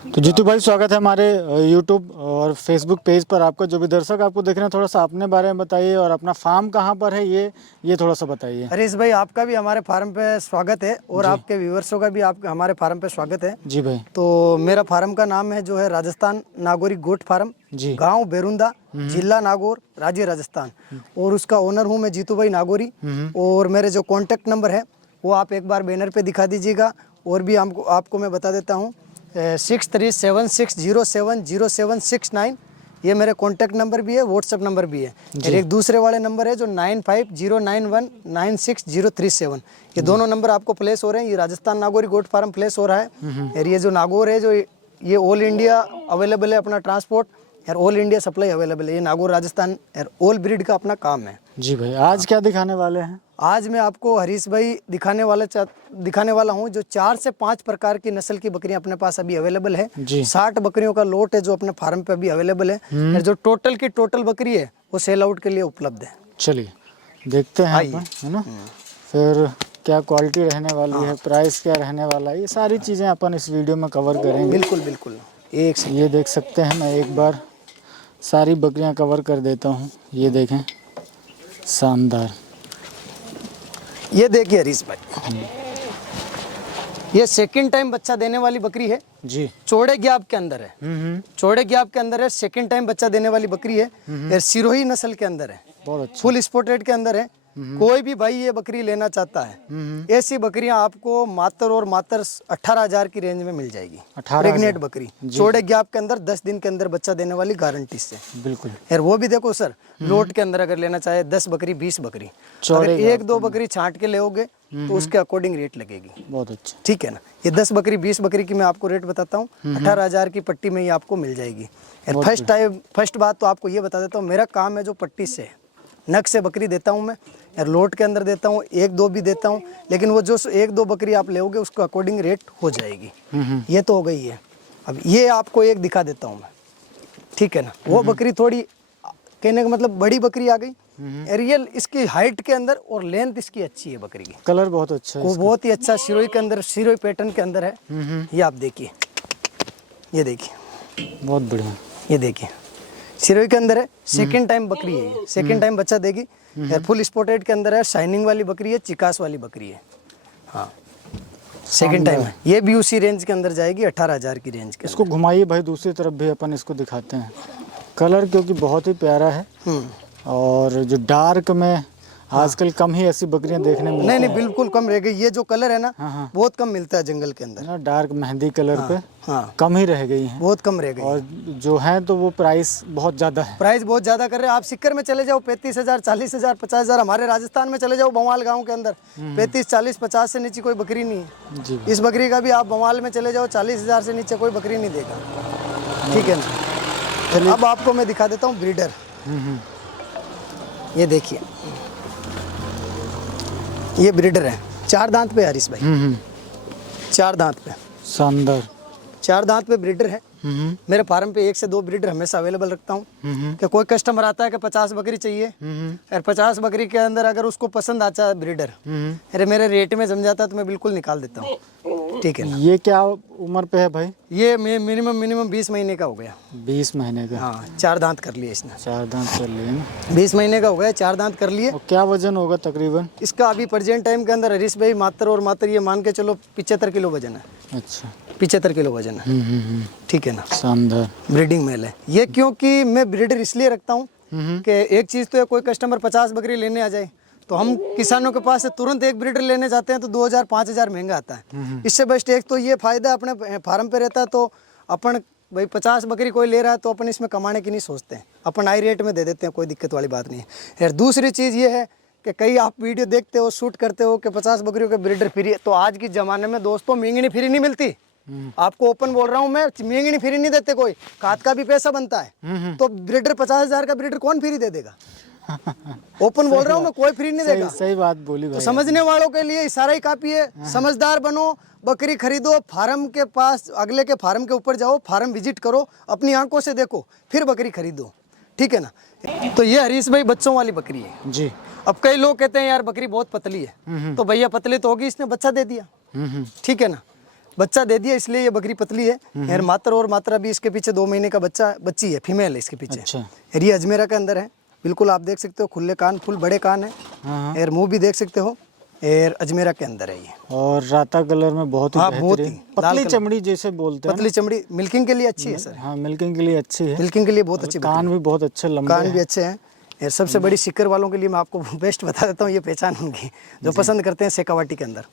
तो जीतू भाई, स्वागत है हमारे यूट्यूब और फेसबुक पेज पर। आपका जो भी दर्शक आपको देख रहे हैं, थोड़ा सा अपने बारे में बताइए और अपना फार्म कहाँ पर है ये थोड़ा सा बताइए। हरीश भाई, आपका भी हमारे फार्म पे स्वागत है और आपके व्यूवर्सों का भी आप हमारे फार्म पे स्वागत है। जी भाई। तो मेरा फार्म का नाम है जो है राजस्थान नागौरी गोट फार्म, जी। गांव बेरुंदा, जिला नागौर, राज्य राजस्थान। और उसका ओनर हूं मैं जीतू भाई नागौरी। और मेरे जो कॉन्टेक्ट नंबर है वो आप एक बार बैनर पे दिखा दीजिएगा। और भी आपको मैं बता देता हूँ 6376070769, ये मेरे कॉन्टैक्ट नंबर भी है, व्हाट्सएप नंबर भी है। और एक दूसरे वाले नंबर है जो 9509196037। ये दोनों नंबर आपको प्लेस हो रहे हैं। ये Rajasthan Nagauri goat farm place हो रहा है। और ये जो नागौर है जो ये ऑल इंडिया अवेलेबल है अपना ट्रांसपोर्ट, और ऑल इंडिया सप्लाई अवेलेबल है। ये नागौर राजस्थान और ऑल ब्रीड का अपना काम है। जी भाई, आज क्या दिखाने वाले हैं? आज मैं आपको हरीश भाई दिखाने वाला हूँ जो 4 से 5 प्रकार की नस्ल की बकरियां अपने पास अभी अवेलेबल है। 60 बकरियों का लोट है जो अपने फार्म पे अभी अवेलेबल है। और जो टोटल की टोटल बकरी है वो सेल आउट के लिए उपलब्ध है। चलिए देखते हैं अपन, है ना। फिर क्या क्वालिटी रहने वाली है, प्राइस क्या रहने वाला है, ये सारी चीज़ें अपन इस वीडियो में कवर करेंगे। बिल्कुल बिल्कुल। ये देख सकते हैं, मैं एक बार सारी बकरियां कवर कर देता हूँ। ये देखें, शानदार। ये देखिए हरीश भाई, ये सेकंड टाइम बच्चा देने वाली बकरी है जी। चौड़े गैप के अंदर है। चौड़े गैप के अंदर है, सेकंड टाइम बच्चा देने वाली बकरी है। और सिरोही नस्ल के अंदर है, बहुत अच्छा। फुल स्पॉटेड के अंदर है। कोई भी भाई ये बकरी लेना चाहता है, ऐसी बकरियां आपको मात्र और मात्र 18,000 की रेंज में मिल जाएगी। 18,000 प्रेग्नेंट बकरी चौड़े गैप के अंदर 10 दिन के अंदर बच्चा देने वाली गारंटी से। बिल्कुल। और वो भी देखो सर, लोट के अंदर अगर लेना चाहे 10 बकरी 20 बकरी, अगर 1-2 बकरी छांट के लोगे तो उसके अकॉर्डिंग रेट लगेगी। बहुत अच्छा। ठीक है ना। ये 10 बकरी 20 बकरी की मैं आपको रेट बताता हूँ। 18,000 की पट्टी में ये आपको मिल जाएगी। और फर्स्ट बात तो आपको ये बता देता हूँ, मेरा काम है जो पट्टी से नग से बकरी देता हूँ मैं, और लोट के अंदर देता हूँ, 1-2 भी देता हूँ। लेकिन वो जो 1-2 बकरी आप लोगे उसको अकॉर्डिंग रेट हो जाएगी। ये तो हो गई है। अब ये आपको एक दिखा देता हूँ मैं, ठीक है ना। वो बकरी थोड़ी, कहने का मतलब बड़ी बकरी आ गई। रियल इसकी हाइट के अंदर और लेंथ इसकी अच्छी है बकरी की। कलर बहुत अच्छा है, वो बहुत ही अच्छा सिरोही के अंदर, सिरोही पैटर्न के अंदर है। ये आप देखिए, ये देखिए, बहुत बढ़िया। ये देखिए सिरोही के अंदर है। सेकंड टाइम बकरी है ये, सेकंड टाइम बच्चा देगी। फुल स्पॉटेड के अंदर है, शाइनिंग वाली बकरी है, चिकास वाली बकरी है। हाँ, सेकंड टाइम है। ये भी उसी रेंज के अंदर जाएगी, 18,000 की रेंज के। इसको घुमाइए भाई, दूसरी तरफ भी अपन इसको दिखाते हैं। कलर क्योंकि बहुत ही प्यारा है, और जो डार्क में आजकल कम ही ऐसी बकरियां देखने में नहीं, बिल्कुल कम रह गई। ये जो कलर है ना, बहुत कम मिलता है जंगल के अंदर। डार्क मेहंदी कलर पे कम ही रह गई हैं, बहुत कम रह गई। और जो है तो वो प्राइस बहुत ज़्यादा है। प्राइस बहुत ज़्यादा कर रहे हैं। आप सिक्कर में चले जाओ 35,000, 40,000, 50,000। हमारे राजस्थान में चले जाओ बवाल गांव के अंदर 35, 40, 50 से नीचे कोई बकरी नहीं है जी। इस बकरी का भी आप बवाल में चले जाओ 40,000 से नीचे कोई बकरी नहीं देगा। ठीक है ना। अब आपको मैं दिखा देता हूँ ब्रीडर। ये देखिए, ये ब्रीडर है, 4 दांत पे हरीश भाई। 4 दांत पे, शानदार। 4 दांत पे ब्रीडर है। मेरे फार्म पे 1 से 2 ब्रीडर हमेशा अवेलेबल रखता हूँ। कि कोई कस्टमर आता है कि 50 बकरी चाहिए, और 50 बकरी के अंदर अगर उसको पसंद आता है ब्रीडर, अरे मेरे रेट में जम जाता है तो मैं बिल्कुल निकाल देता हूँ। ठीक है ना। ये क्या उम्र पे है भाई? ये मिनिमम 20 महीने का हो गया। 20 महीने का? हाँ, 4 दांत कर लिए इसने। 4 दांत कर लिए ना। 20 महीने का हो गया, 4 दांत कर लिए। और क्या वजन होगा तकरीबन इसका अभी प्रेजेंट टाइम के अंदर हरीश भाई मात्र और मात्र ये मान के चलो 75 किलो वजन है। अच्छा, 75 किलो वजन है। ठीक है ना। शानदार। ब्रीडिंग मेल है ये। क्योंकि मैं ब्रीडर इसलिए रखता हूँ कि एक चीज़ तो है, कोई कस्टमर 50 बकरी लेने आ जाए तो हम किसानों के पास से तुरंत एक ब्रीडर लेने जाते हैं तो 2,000, 5,000 महंगा आता है। इससे बेस्ट एक तो ये फायदा अपने फार्म पे रहता है। तो अपन भाई 50 बकरी कोई ले रहा है तो अपन इसमें कमाने की नहीं सोचते हैं, अपन हाई रेट में दे देते हैं, कोई दिक्कत वाली बात नहीं है। और दूसरी चीज़ ये है कि कई आप वीडियो देखते हो, शूट करते हो कि 50 बकरियों के ब्रीडर फ्री है। तो आज के ज़माने में दोस्तों महंगी फ्री नहीं मिलती। आपको ओपन बोल रहा हूँ मैं, महंगी फ्री नहीं देते कोई, खाद का भी पैसा बनता है। तो ब्रीडर 50,000 का ब्रीडर कौन फ्री दे देगा? ओपन बोल रहा हूँ मैं, कोई फ्री नहीं देगा। सही बात बोली भाई। तो समझने वालों के लिए इशारा ही काफी है। समझदार बनो, बकरी खरीदो, फार्म के पास, अगले के फार्म के ऊपर जाओ, फार्म विजिट करो, अपनी आंखों से देखो, फिर बकरी खरीदो। ठीक है ना। तो ये हरीश भाई बच्चों वाली बकरी है जी। अब कई लोग कहते हैं यार बकरी बहुत पतली है, तो भैया पतली तो होगी, इसने बच्चा दे दिया। ठीक है ना। बच्चा दे दिया इसलिए ये बकरी पतली है। यार मात्र और मात्र अभी इसके पीछे 2 महीने का बच्ची है, फीमेल है इसके पीछे। अच्छा। यार ये अजमेरा के अंदर है, बिल्कुल आप देख सकते हो, खुले कान, फुल बड़े कान है। हाँ। यार मुंह भी देख सकते हो। यार अजमेरा के अंदर है ये। और राता कलर में बहुत ही हाँ, बहुत ही बेहतरीन, लाल पतली कलर। चमड़ी जैसे बोलते हैं पतली चमड़ी मिल्किंग के लिए अच्छी है सर। हाँ, मिल्किंग के लिए अच्छी है। मिल्किंग के लिए बहुत अच्छी कान भी बहुत अच्छे लंबे कान हैं। भी अच्छे हैं। यार सबसे बड़ी सिक्कर वालों के लिए मैं आपको बेस्ट बता देता हूँ, ये पहचान उनकी जो पसंद करते हैं शेखावाटी के अंदर।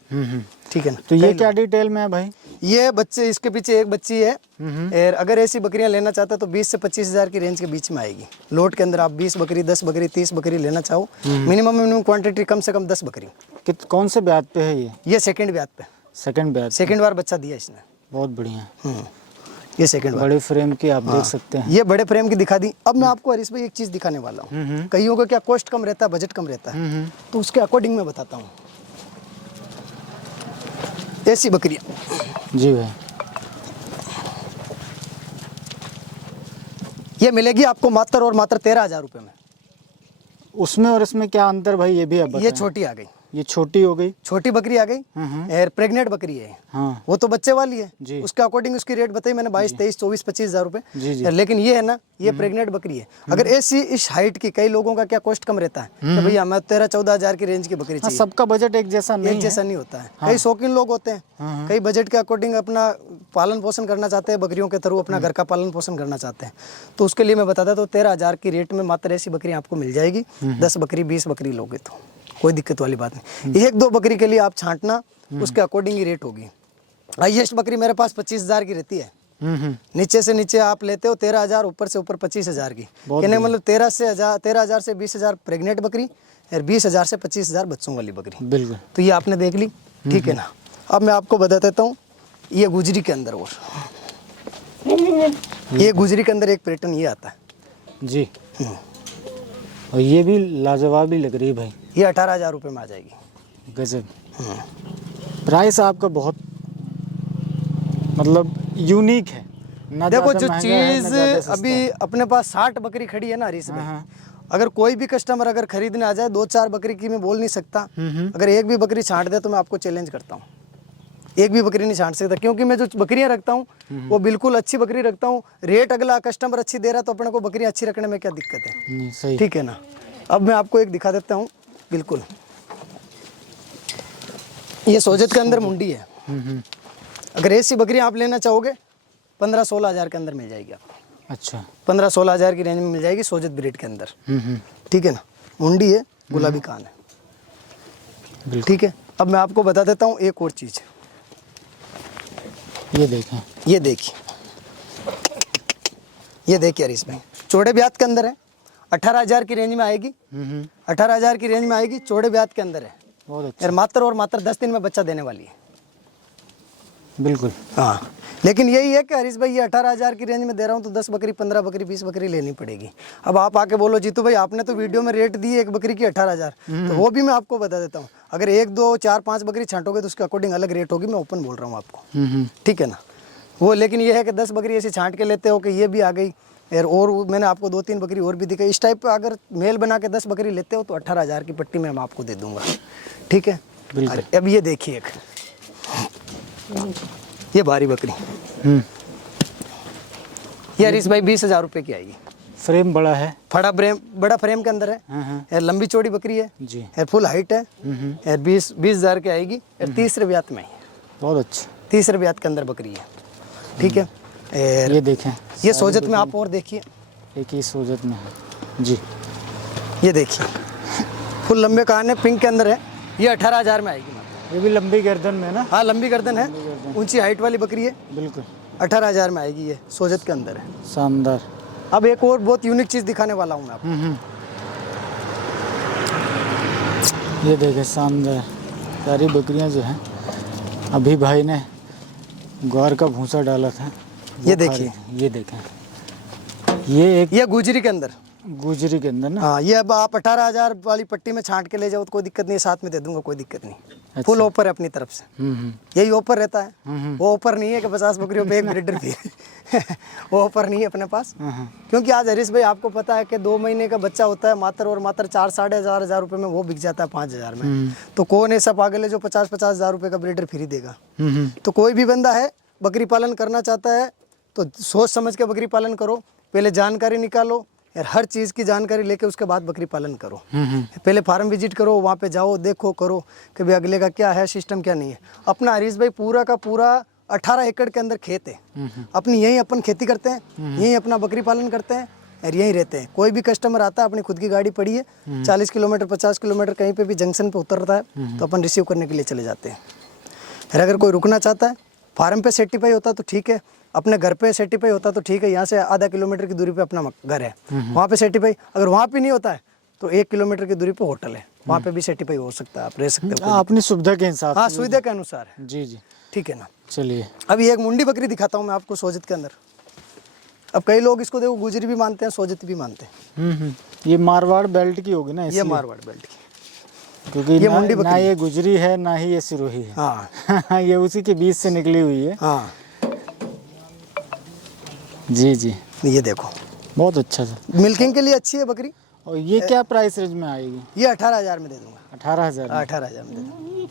ठीक है ना। तो ये क्या डिटेल में है भाई? ये बच्चे, इसके पीछे एक बच्ची है। और अगर ऐसी बकरियां लेना चाहते हो तो 20 से 25 हज़ार की रेंज के बीच में आएगी। लोट के अंदर आप 20 बकरी, 10 बकरी, 30 बकरी लेना चाहो, मिनिमम क्वांटिटी कम से कम 10 बकरी। कौन से ब्याज पे है ये? ये सेकंड ब्याज पे, सेकंड ब्याज। सेकंड बार बच्चा दिया इसने। बहुत बढ़िया। ये सेकंड बार। बड़े फ्रेम की आप देख सकते हैं। ये बड़े फ्रेम की दिखा दी। अब मैं आपको हरीश भाई एक चीज़ दिखाने वाला हूँ। कईयों का क्या कॉस्ट कम रहता है, बजट कम रहता है, तो उसके अकॉर्डिंग मैं बताता हूँ। ऐसी बकरियाँ जी भाई, ये मिलेगी आपको मात्र और मात्र 13,000 रुपये में। उसमें और इसमें क्या अंतर भाई, ये भी अब ये बताएं। छोटी आ गई, ये छोटी हो गई। छोटी बकरी आ गई। और प्रेग्नेंट बकरी है। हाँ वो तो बच्चे वाली है जी। उसके अकॉर्डिंग उसकी रेट बताई मैंने 22, 23, 24, 25 हज़ार रुपये। जी जी। लेकिन ये है ना, ये प्रेग्नेंट बकरी है। अगर ऐसी इस हाइट की, कई लोगों का क्या कॉस्ट कम रहता है कि भैया हमें 13-14 हज़ार की रेंज की बकरी हाँ, चाहिए। सबका बजट एक जैसा नहीं एक जैसा है। नहीं होता है। कई शौकीन लोग होते हैं, कई बजट के अकॉर्डिंग अपना पालन पोषण करना चाहते हैं, बकरियों के थ्रू अपना घर का पालन पोषण करना चाहते हैं। तो उसके लिए मैं बताता तो 13,000 की रेट में मात्र ऐसी बकरी आपको मिल जाएगी। 10 बकरी, 20 बकरी लोगे तो कोई दिक्कत वाली बात नहीं। 1-2 बकरी के लिए आप छांटना, उसके अकॉर्डिंग ही रेट होगी। हाईएस्ट बकरी मेरे पास 25,000 की रहती है। नीचे से नीचे आप लेते हो 13,000, ऊपर से ऊपर 25,000 की। कहने मतलब 13,000 से 20,000 प्रेग्नेंट बकरी और 20,000 से 25,000 बच्चों वाली बकरी। बिल्कुल। तो ये आपने देख ली, ठीक है ना। अब मैं आपको बता देता हूँ, ये गुजरी के अंदर, और ये गुजरी के अंदर एक पैटर्न ये आता है जी। और ये भी लाजवाब ही लग रही है भाई। ये 18,000 रुपये में आ जाएगी। गजब। प्राइस आपका बहुत मतलब यूनिक है ना। देखो ज़्यादा जो महंगा है, ना चीज़ ज़्यादा सस्ता अभी है। अपने पास 60 बकरी खड़ी है ना हरीश भाई, हाँ। अगर कोई भी कस्टमर अगर खरीदने आ जाए 2-4 बकरी की मैं बोल नहीं सकता। अगर एक भी बकरी छांट दे तो मैं आपको चैलेंज करता हूँ, एक भी बकरी नहीं छांट सकता। क्योंकि मैं जो बकरियां रखता हूँ वो बिल्कुल अच्छी बकरी रखता हूँ। रेट अगला कस्टमर अच्छी दे रहा तो अपने को बकरियां अच्छी रखने में क्या दिक्कत है। नहीं, सही। ठीक है ना। अब मैं आपको एक दिखा देता हूँ, बिल्कुल ये सोजत के अंदर मुंडी है। अगर ऐसी बकरियां आप लेना चाहोगे 15-16 हज़ार के अंदर मिल जाएगी आपको। अच्छा। 15-16 हज़ार की रेंज में मिल जाएगी सोजत ब्रीड के अंदर। ठीक है ना। मुंडी है, गुलाबी कान है। बिल्कुल। ठीक है। अब मैं आपको बता देता हूँ एक और चीज़। ये देखें। ये देखिए, ये देखिए हरीश भाई, चौड़े ब्यात के अंदर है। 18,000 की रेंज में आएगी। 18,000 की रेंज में आएगी, चौड़े ब्यात के अंदर है। बहुत अच्छा। यार मात्र और मात्र 10 दिन में बच्चा देने वाली है। बिल्कुल। हाँ, लेकिन यही है कि हरीश भाई ये 18,000 की रेंज में दे रहा हूँ तो 10 बकरी, 15 बकरी, 20 बकरी लेनी पड़ेगी। अब आप आके बोलो जीतू भाई आपने तो वीडियो में रेट दी है एक बकरी की 18,000, तो वो भी मैं आपको बता देता हूँ। अगर 1, 2, 4, 5 बकरी छांटोगे तो उसके अकॉर्डिंग अलग रेट होगी। मैं ओपन बोल रहा हूँ आपको। ठीक है ना। वो लेकिन ये है कि 10 बकरी ऐसी छांट के लेते हो कि ये भी आ गई और मैंने आपको 2-3 बकरी और भी दिखाई। इस टाइप का अगर मेल बना के 10 बकरी लेते हो तो 18,000 की पट्टी में मैं आपको दे दूंगा। ठीक है। बिल्कुल। अब ये देखिए, एक ये भारी बकरी, ये हरीश भाई 20,000 रुपये की आएगी। फ्रेम बड़ा है। बड़ा फ्रेम के अंदर है। यार लंबी चौड़ी बकरी है जी। यार, फुल हाइट है। यार 20,000 की आएगी। यार 30 रुपयात में, बहुत अच्छा। 30 रुपयात के अंदर बकरी है। ठीक है। और ये देखें, ये सोजत में आप और देखिए, एक ही सोजत में है जी। ये देखिए फुल लंबे कान है, पिंक के अंदर है। ये 18,000 में आएगी। ये भी लंबी गर्दन में ना। हाँ लंबी गर्दन है, ऊंची हाइट वाली बकरी है। बिल्कुल। 18,000 में आएगी। ये सोजत के अंदर है। शानदार। अब एक और बहुत यूनिक चीज़ दिखाने वाला हूँ मैं आपको। ये देखें, शानदार सारी बकरियां जो हैं, अभी भाई ने ग्वार का भूसा डाला था। वो ये खा देखिए। रही थी। ये देखें, ये एक ये गुजरी के अंदर। गुजरी के अंदर ना। हाँ, ये अब आप 18,000 वाली पट्टी में छांट के ले जाओ तो कोई दिक्कत नहीं, साथ में दे दूंगा, कोई दिक्कत नहीं। अच्छा। फुल ऑफर है अपनी तरफ से। हम्म। यही ऑफर रहता है। वो ऑफर नहीं है कि 50 बकरियों पे एक ब्रीडर भी वो ऑफर नहीं है अपने पास, क्योंकि आज हरीश भाई आपको पता है कि 2 महीने का बच्चा होता है मात्र और मात्र 4-4.5 रुपये में वो बिक जाता है 5,000 में। तो कौन ऐसा पागल है जो 50-50 हज़ार रुपये का ब्रीडर फ्री देगा। तो कोई भी बंदा है बकरी पालन करना चाहता है तो सोच समझ के बकरी पालन करो, पहले जानकारी निकालो यार, हर चीज़ की जानकारी लेके उसके बाद बकरी पालन करो। पहले फार्म विजिट करो, वहाँ पे जाओ, देखो, करो कि भाई अगले का क्या है सिस्टम, क्या नहीं है। अपना हरीश भाई पूरा का पूरा 18 एकड़ के अंदर खेत है, अपनी यहीं अपन खेती करते हैं, यहीं अपना बकरी पालन करते हैं और यहीं रहते हैं। कोई भी कस्टमर आता है, अपनी खुद की गाड़ी पड़ी है, 40 किलोमीटर 50 किलोमीटर कहीं पे भी जंक्शन पे उतरता है तो अपन रिसीव करने के लिए चले जाते हैं। और अगर कोई रुकना चाहता है, फार्म पे सेटिफाई होता तो ठीक है, अपने घर पे सेटिफाई होता तो ठीक है, यहाँ से आधा किलोमीटर की दूरी पे अपना घर है, वहाँ पे सेटिफाई, अगर वहाँ पे नहीं होता है तो 1 किलोमीटर की दूरी पे होटल है, वहाँ पे भी सेटिफाई हो सकता है, आप रह सकते हो अपनी सुविधा के हिसाब हाँ, से। सुविधा के अनुसार है। जी जी, ठीक है ना। चलिए अभी एक मुंडी बकरी दिखाता हूँ मैं आपको सोजित के अंदर। अब कई लोग इसको देखो गुजरी भी मानते हैं, सोजित भी मानते हैं। ये मारवाड़ बेल्ट की होगी ना ये इसलिए? मारवाड़ बेल्ट की, क्योंकि ये ना, मुंडी बकरी ना ये गुजरी है ना ही ये सिरोही है। हाँ ये उसी के बीच से निकली हुई है। हाँ, जी जी, ये देखो बहुत अच्छा था। मिल्किंग के लिए अच्छी है बकरी। और ये क्या प्राइस रेंज में आएगी? ये 18,000 में दे दूंगा। 18,000? 18,000 में दे दूंगा।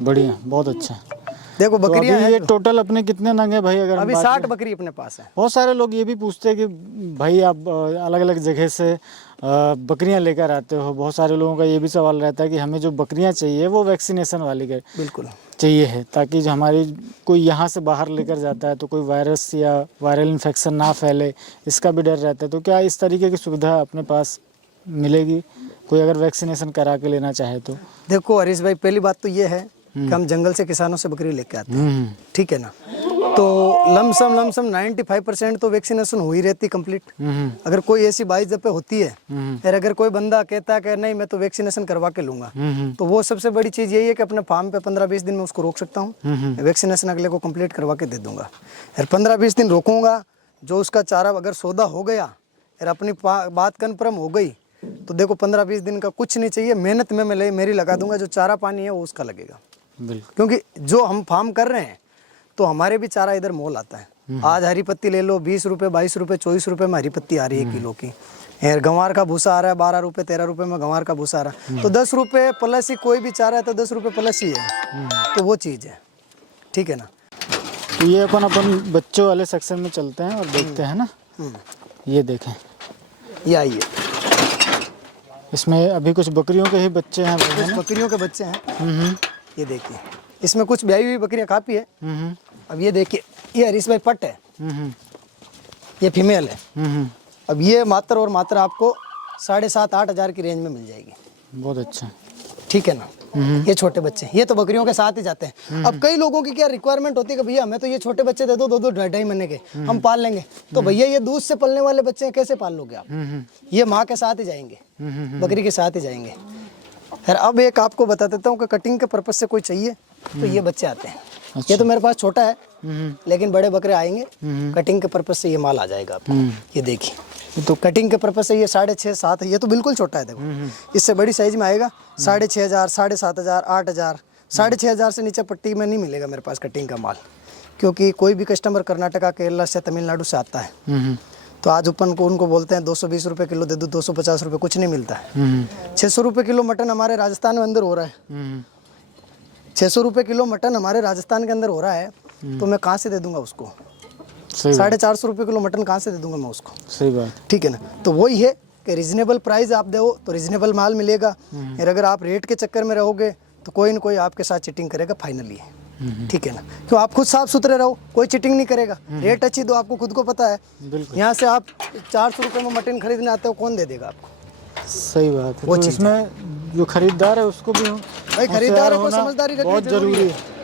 बढ़िया, बहुत अच्छा। देखो तो बकरियां अभी ये टोटल अपने कितने नग है भाई? अगर अभी हम बात 60 करें? बकरी अपने पास है। बहुत सारे लोग ये भी पूछते हैं कि भाई आप अलग अलग जगह से बकरियां लेकर आते हो। बहुत सारे लोगों का ये भी सवाल रहता है कि हमें जो बकरियां चाहिए वो वैक्सीनेशन वाली बिल्कुल चाहिए है, ताकि जो हमारी कोई यहाँ से बाहर लेकर जाता है तो कोई वायरस या वायरल इन्फेक्शन ना फैले, इसका भी डर रहता है। तो क्या इस तरीके की सुविधा अपने पास मिलेगी कोई अगर वैक्सीनेशन करा के लेना चाहे तो? देखो हरीश भाई, पहली बात तो ये है कि हम जंगल से किसानों से बकरी लेके आते हैं, ठीक है ना। तो लमसम 95% तो वैक्सीनेशन हो ही रहती कंप्लीट। अगर कोई ऐसी 22 दफे होती है और अगर कोई बंदा कहता है कि नहीं मैं तो वैक्सीनेशन करवा के लूंगा, तो वो सबसे बड़ी चीज़ यही है कि अपने फार्म पे 15-20 दिन में उसको रोक सकता हूँ। वैक्सीनेशन अगले को कंप्लीट करवा के दे दूंगा। और 15-20 दिन रोकूंगा, जो उसका चारा अगर सौदा हो गया और अपनी बात कन्फर्म हो गई तो देखो 15-20 दिन का कुछ नहीं चाहिए, मेहनत में मैं मेरी लगा दूंगा, जो चारा पानी है वो उसका लगेगा। क्योंकि जो हम फार्म कर रहे हैं तो हमारे भी चारा इधर मोल आता है। आज हरी पत्ती ले लो, 20 रुपये 22 रुपये 24 रुपये में हरी पत्ती आ रही है किलो की। यार गंवार का भूसा आ रहा है 12 रुपये 13 रुपये में गंवार का भूसा आ रहा है। तो 10 रुपये प्लस ही कोई भी चारा है तो 10 रुपये प्लस ही है, तो वो चीज़ है, ठीक है ना। तो ये अपन बच्चों वाले सेक्शन में चलते हैं और देखते हैं ना। ये देखें, ये आइए, इसमें अभी कुछ बकरियों के ही बच्चे हैं। कुछ बकरियों के बच्चे हैं। ये देखिए, इसमें कुछ ब्याई हुई बकरियां काफ़ी है। अब ये देखिए, ये हरीश भाई पट है, ये फीमेल है। अब ये मात्र और मात्र आपको 7,500-8 हज़ार की रेंज में मिल जाएगी। बहुत अच्छा, ठीक है ना। ये छोटे बच्चे, ये तो बकरियों के साथ ही जाते हैं। अब कई लोगों की क्या रिक्वायरमेंट होती है कि भैया हमें तो ये छोटे बच्चे दे दो, 2-2 ढाई महीने के, हम पाल लेंगे। तो भैया ये दूध से पलने वाले बच्चे हैं, कैसे पाल लोगे आप? ये माँ के साथ ही जाएंगे, बकरी के साथ ही जाएंगे। खैर अब एक आपको बता देता हूँ कि कटिंग के पर्पज से कोई चाहिए तो ये बच्चे आते हैं। ये तो मेरे पास छोटा है, लेकिन बड़े बकरे आएंगे, कटिंग के पर्पज से ये माल आ जाएगा आपको। ये देखिए, तो कटिंग के पर्पज से ये 6.5-7 है, ये तो बिल्कुल छोटा है। देखो इससे बड़ी साइज में आएगा 6,500, 7,500, 8,000। 6,500 से नीचे पट्टी में नहीं मिलेगा मेरे पास कटिंग का माल, क्योंकि कोई भी कस्टमर कर्नाटका, केरला से, तमिलनाडु से आता है। तो आज अपन को उनको बोलते हैं 220 रुपये किलो दे दो, 250 रुपये, कुछ नहीं मिलता है। 600 रुपये किलो मटन हमारे राजस्थान में अंदर हो रहा है। 600 रुपये किलो मटन हमारे राजस्थान के अंदर हो रहा है, तो मैं कहाँ से दे दूंगा उसको? 450 रुपये किलो मटन कहाँ से दे दूंगा मैं उसको? सही बात, ठीक है ना। तो वही है कि रीजनेबल प्राइस आप दो तो रीजनेबल माल मिलेगा। और अगर आप रेट के चक्कर में रहोगे तो कोई ना कोई आपके साथ चिटिंग करेगा फाइनली, ठीक है ना। क्यों? आप खुद साफ सुथरे रहो, कोई चिटिंग नहीं करेगा। रेट अच्छी दो, आपको खुद को पता है। यहाँ से आप 400 रुपये में मटन खरीदने आते हो, कौन दे देगा आपको? सही बात है। वो तो चीज़ इसमें जो खरीदार है उसको भी भाई खरीदारों को समझदारी रखनी बहुत जरूरी है।